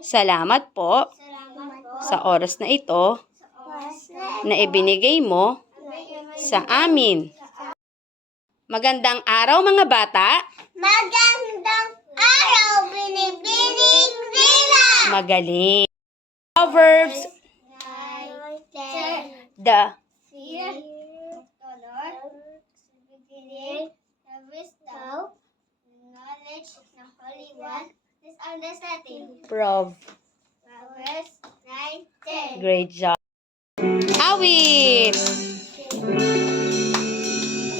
Salamat po sa oras na ito na ibinigay mo sa amin. Magandang araw mga bata. Magandang araw, binibining nila. Magaling. Proverbs, the knowledge na Holy One is understanding. Proverbs 9:10. Great job. Awit!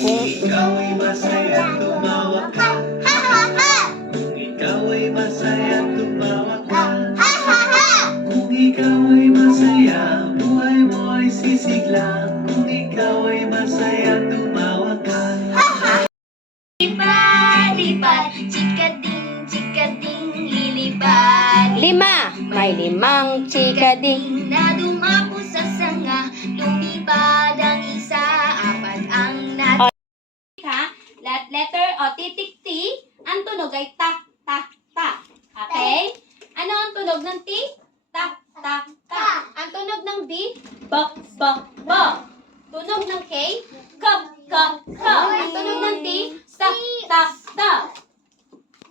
Kung ikaw ay masaya, tumawa ka. Ha ha ha! Kung ikaw ay masaya, tumawa ka. Ha ha ha! Kung ikaw ay masaya, buhay mo ay sisigla. Kung ikaw ay masaya, tumawa ka. Lipad, chikading, lilipad. 5. May 5 chikading. Na dumako sa sanga, lumipad ang isa, 4 ang nat. Ha? Letter o titik T, ang tunog ay ta, ta, ta. Okay? Ano ang tunog ng T? Ta, ta, ta. Ang tunog ng B? Ba, ba, ba. Tunog ng K? Ka, ka, ka. Ang tunog ng T? Ta, ta, ta.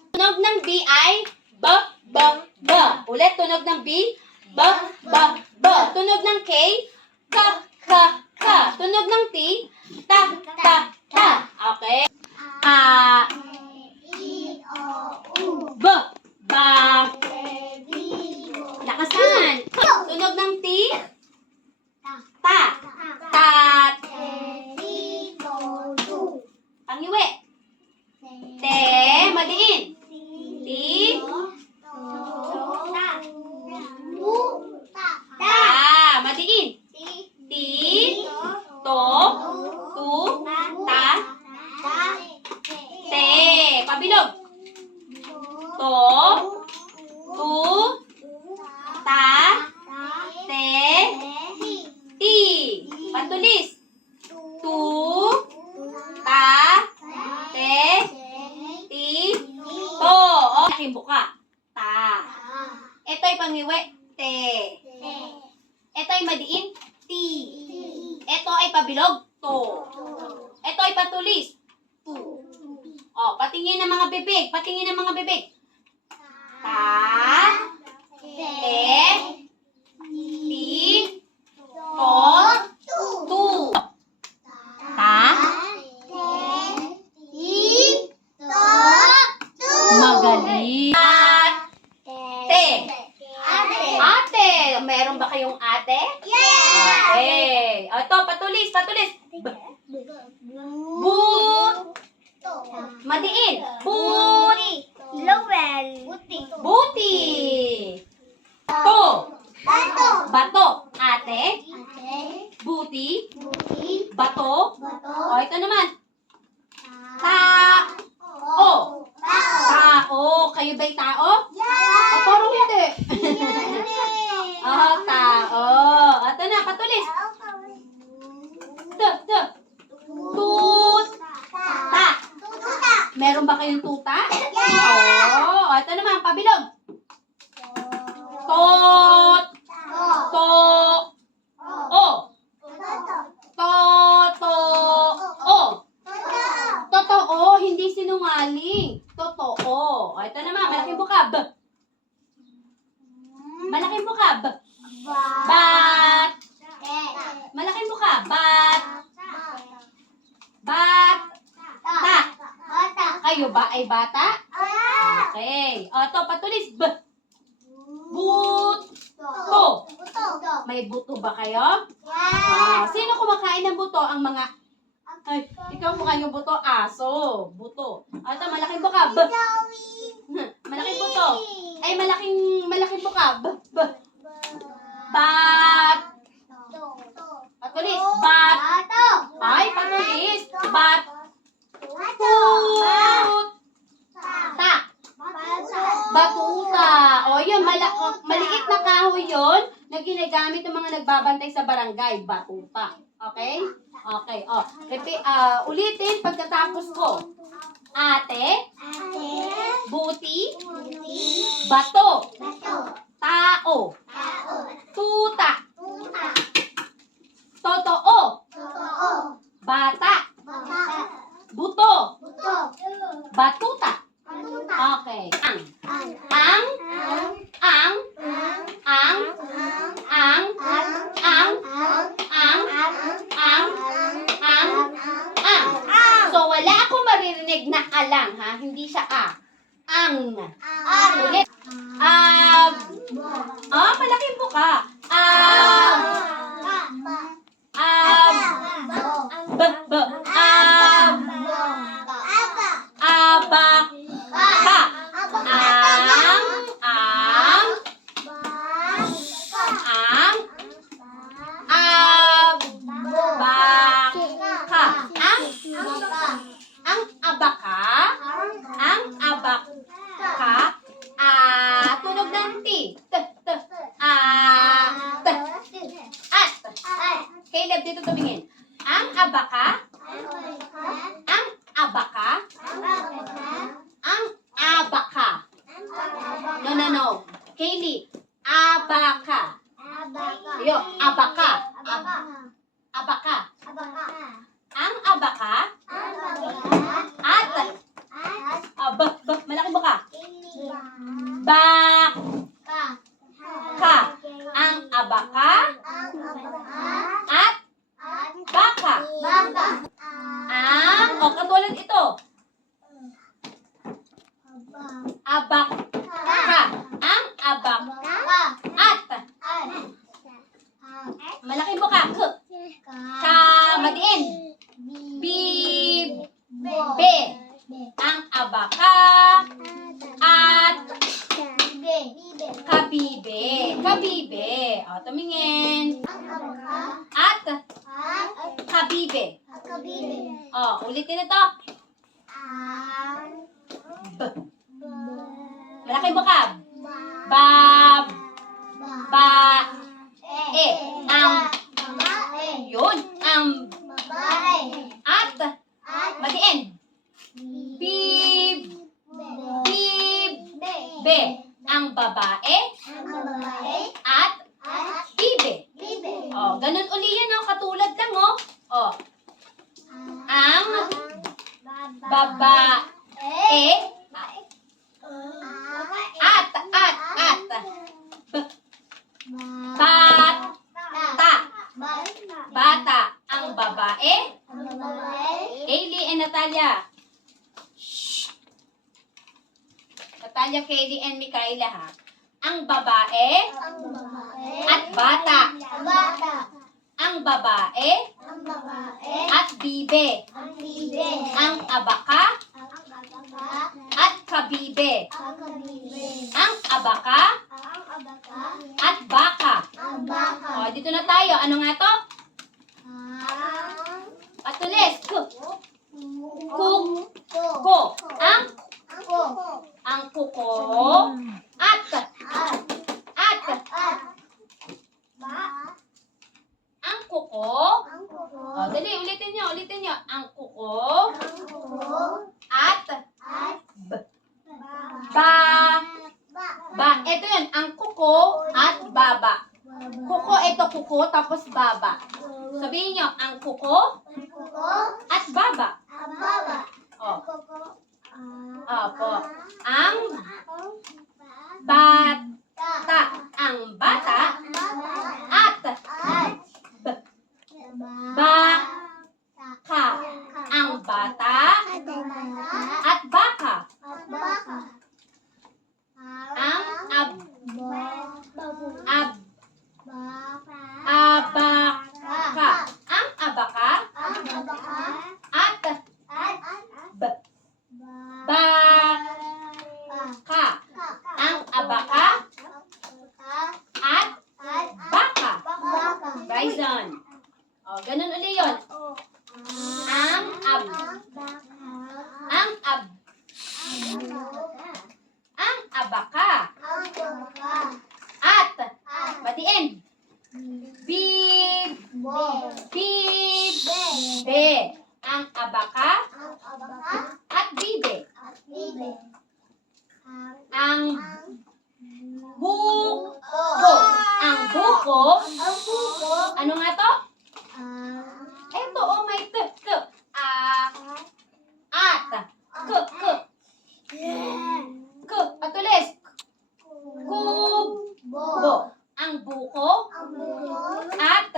Tunog ng B ay ba, ba, ba. Ulit, tunog ng B? Ba, ba, ba. Tunog ng K? Ka, ka, ka. Tunog ng T? Ta, ta, ta. Okay? Ba, ba. Lakasan. Tunog ng T? Ta, tat. Pangiwi. Te, madiin. Ti, ta, madiin. Ti, to, tu, ta, te. Pabilog. To, tu, ta, te, ti. Patulis. Tu, ta, te, ti, to. O, aking buka. Ta. Ito ay pangiwi. Te. Ito ay madiin. Ti. Ito ay pabilog. To. Ito ay patulis. Tu. O, patingin ng mga bibig. Patingin ng mga bibig. Ta. Te. Ti. To. Tu. Ta. Magaling. Ate. Ate. Meron ba kayong ate? Okay. O, ito, patulis, patulis. But. Madiin. But. Buti. To. Bato. Ate. Buti. Bato. O, ito naman. Tao. Tao. Kayo ba'y tao? O, parang hindi. Oh, tao. Ito na, patulis. Tuta. Meron ba kayong tuta? Oo. Ito naman, pabilog. Tot. To. O. Toto. O. Totoo, hindi sinungaling. Totoo. O, ito naman, malaking bukab. Malaking bukab. Bat. Malaking bukab. Bat. Bat. Ta. Kayo ba ay bata? Okay. O, ito, patulis. Buto. May buto ba kayo? Sino kumakain ng buto? Ang mga... Ay, ikaw kumakain ng buto? Aso. Buto. O, ito, malaking bukab. Malaking buto. Ay, malaking bukab. Bat. Patulis. Bat. Ay, patulis. Bat. Put. Ta. Batuta. O, yun, maliit na kahoy yun na ginagamit ng mga nagbabantay sa barangay. Batuta. Okay? Okay. O, ulitin pagkatapos ko. ate, buti, bato, tao, tuta, totoo, bata, buto, batuta. Okay. Ang, ang, So, wala akong maririnig na alang, ha? Hindi siya a. Ang. Ulit. Malaking buka. B, b, abaka. Ang abaka, tunog ng T. T, t, t, at. Caleb, dito tumingin. Ang abaka, ang abaka, ang abaka. No. Kaylee, abaka. Yo, abaka. Abaka. Ang abaka, at. Malaki ba ka? Baka. Ang abaka, at baka. Katulad ito. Abaka. Ang abaka, at. Malaki ba ka? Madiin. Be. Ang abaka, at kabibe. Tumingin. At kabibe. Ulitin ito. Malaki ba ka? Yun. At madiin. Be. Ang babae, at bibe. Ganun uli yan, katulad lang, ang babae, at bata, ang babae, Kaylee and Natalia. Natalia, Kaylee, and Mikaela, ha? Ang babae, at bata. Ang babae, at bibe. Ang abaka, at kabibe. Ang abaka, at baka. Dito na tayo. Ano nga to? Patulis. Kuko. Ang kuko, at ang kuko. Dali, ulitin nyo. Ang kuko, at ito yun, ang kuko at baba. Kuko, ito kuko, tapos baba. Sabihin nyo, ang kuko at baba. Opo. Ang bata. Ang bata, at baka. Ang bata, at baka. Ang abaka. Ang abaka, at baka. Ang abaka, at baka. Bryson. Ganun uli yun. Ang abaka, at batiin. Bibe. Ang abaka, at bibe. Ano nga to? Eto, oh, may k. At. K. Patulis. Kubo. Ang buko. At.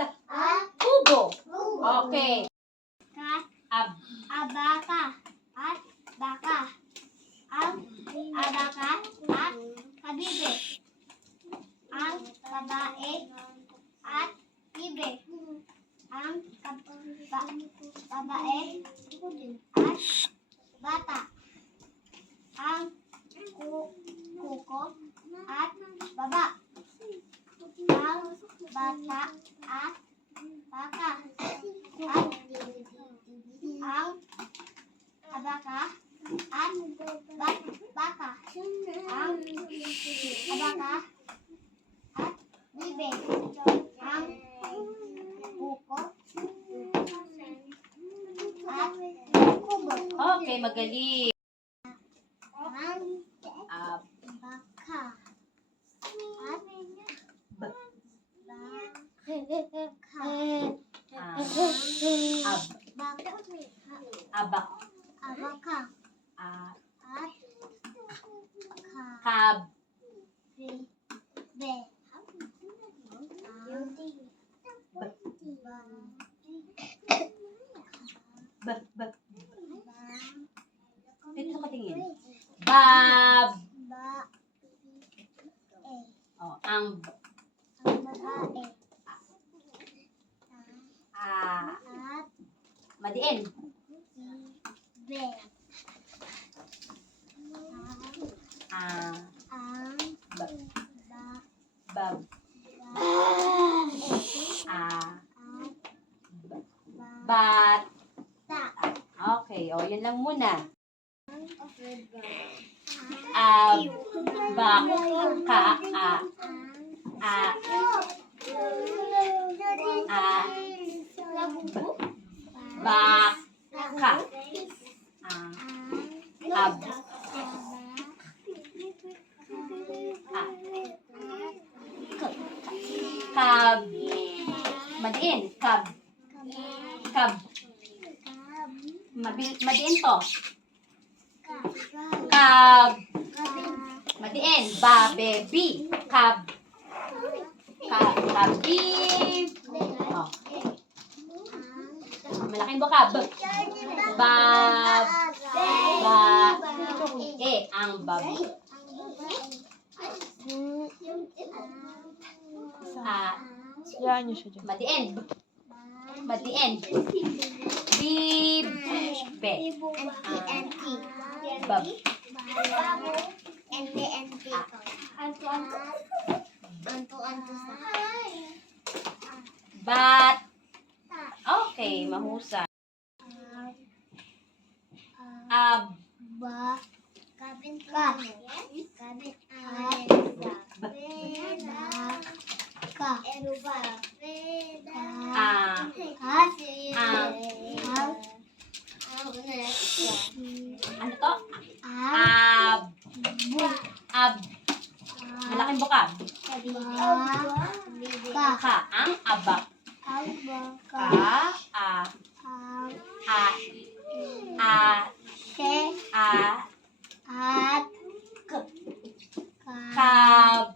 Kubo. Okay. Abaka at baka. Ang abaka at kabibe. Ang babae at bibe. Ang babae at bata. Ang kuko at baba. Ang bata at baka. At ang abaka at baka. Ang abaka at bibe. Ang buko at kubo. Okay, magaling. Ang Ab. baka at Ab. Abak. abaka Ah, at kab. kabibe. Dito ka tingin. Bab. Oh, ang Babae ah, at madiin. be. Ah, Ang bab. ba- Ah, at bat. bata. Okay, oh, yun lang muna. Ang Bak. Ka. Ah, ah, bak. Ka. Ah, ab. Ah, kab. Madiin. Kab. Kab. Madiin to. Kab. Madiin. Ba, baby. Kab. Kabib. Oh, malaking buka. B. Bab. Ba. Ang babi. Ah, Yan niyo siya dyan. madiin. Madiin. Bib. Be. Bab. Bat. Okay, mahusay. Ab. Ah. Ano to? Ab. Ab. Malaking buka. Ka. Ang abak. Ka. A. A. K. Kab.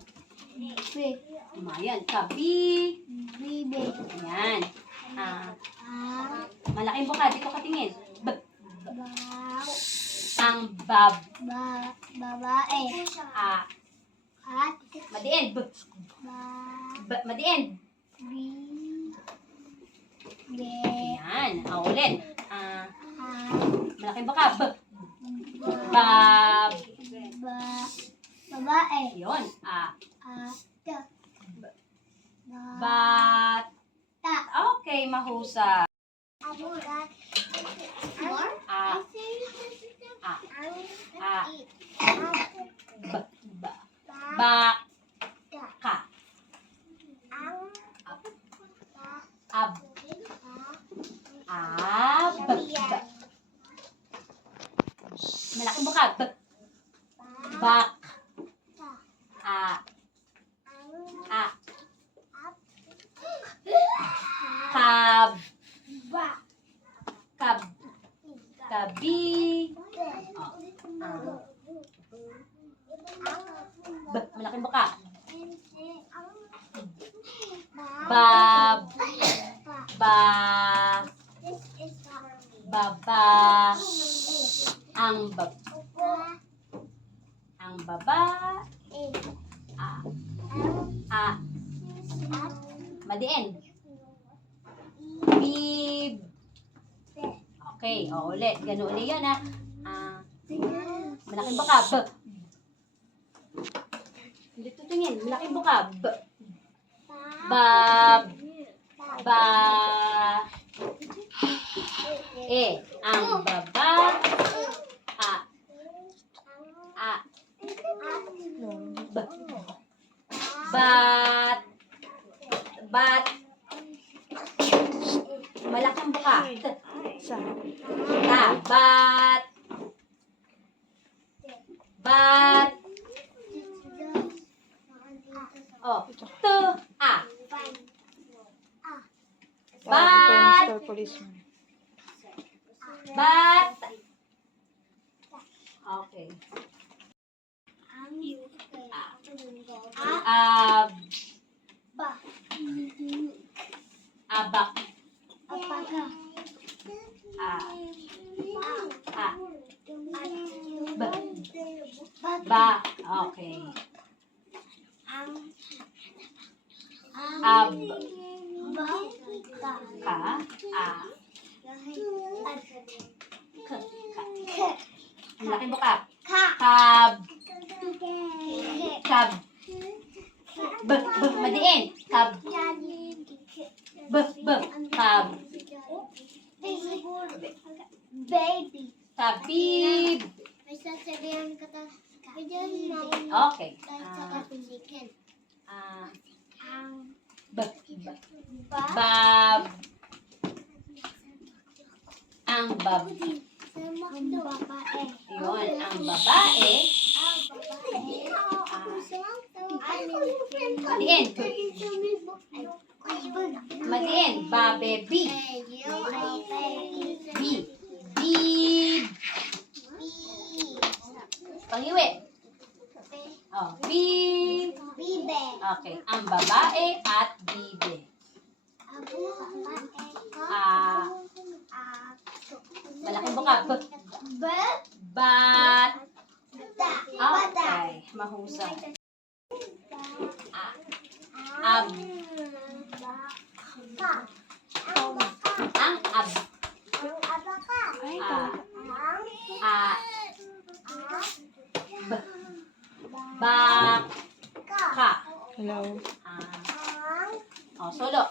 Ayan. Kabi. Ayan. Malaking buka. Dito ka tingin. B. Ang bab. Babae A. at Madiin. B. Madiin. Ayan. Ulit. Malaking buka. B. Bab. babae Yun. at Bat. Okay, mahusay. More? A. B. Bak. Ka. Ab. Malaking buka. B. Bak. A. Kab. Kab. Kabi. Malaking buka. Bab. Ba. Baba. Ang bab. Ang baba. A. Madiin. Bib. Okay, o ulit. Ganun ulit yun, ha. Malaking buka. B. Hindi tutingin. Malaking buka. B. Bab. Ba. Ang baba. A. B. Bat. Bat. Malaking buka. T. Ta. Bat. Bat. Oh. T. A. Bat. Bat. Okay. Ab. Abak. Ba. Okay. Ab. Ka. Malaking buka. Kab. Kab. B. Madiin. Kab. B. Kab. Baby. Kabib. May sasabihan ka ta. Okay. B. Bab. Ang bab. Yun, ang babae. Madiin. Madiin. Babebi. B. Bib. Pangiwi. Oh, bib. Okay, ang babae at bibe. Malaking buka. Bat. Okay, mahusay. Ab. Ang ab. Bak. Ka. Hello. Oh, solo.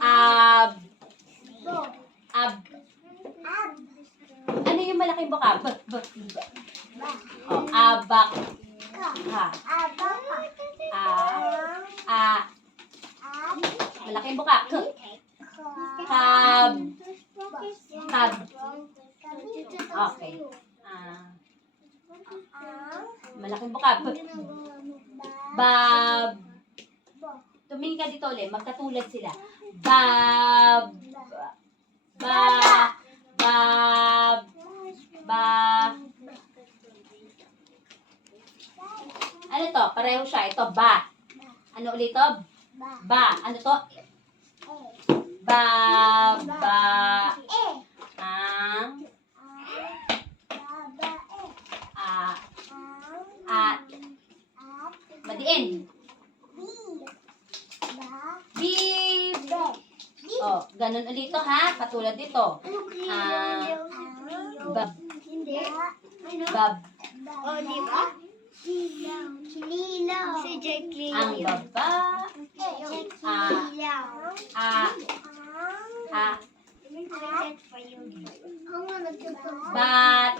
Ab. Ab. Ano yung malaking buka? Oh, abak. Ka. Malaking buka. K. Kab. Kab. Okay. Malaking buka. Bab. Tumingin ka dito ulit. Magkatulad sila. Bab. Ba. Bab. Ba. Ano to? Pareho siya. Ito, ba. Ano ulit to? Ba. Ano to? Ba. Ba. Ang. At. Madiin. Bib. Oh, ganun ulit to, ha? Katulad dito. Bab. Bab. Oh, di ba? Kinilaw. Si Jack Ang baba. Bat.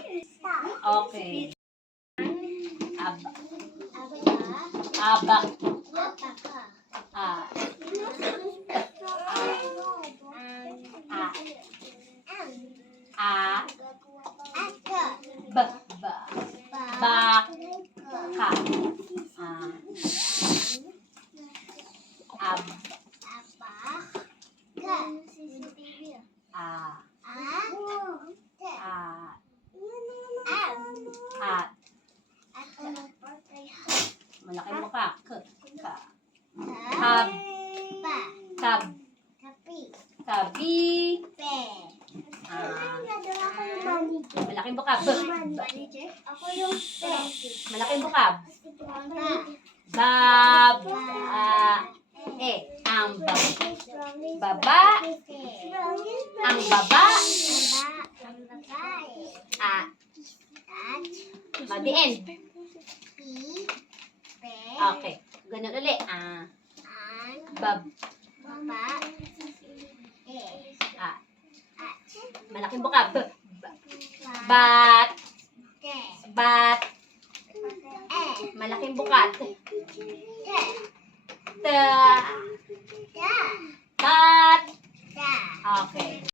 Okay. Abak. Bak. Ka. Ab. Kapi. Sabi. Pe. Ah, Ako yung manager. malaking bukab. Manager? Ako yung pe. Malaking bukab. Ba. Bab. Ang baba. Ang baba. Ang babae. Ah, At madiin. pi. Pe. Okay. Ganun uli. Ang Bab. baba. E. Ah, At malaking bukab. ba. Bat. Te. Bat. E. Malaking bukat. Te. Ta. Da. Bat. Da. Okay.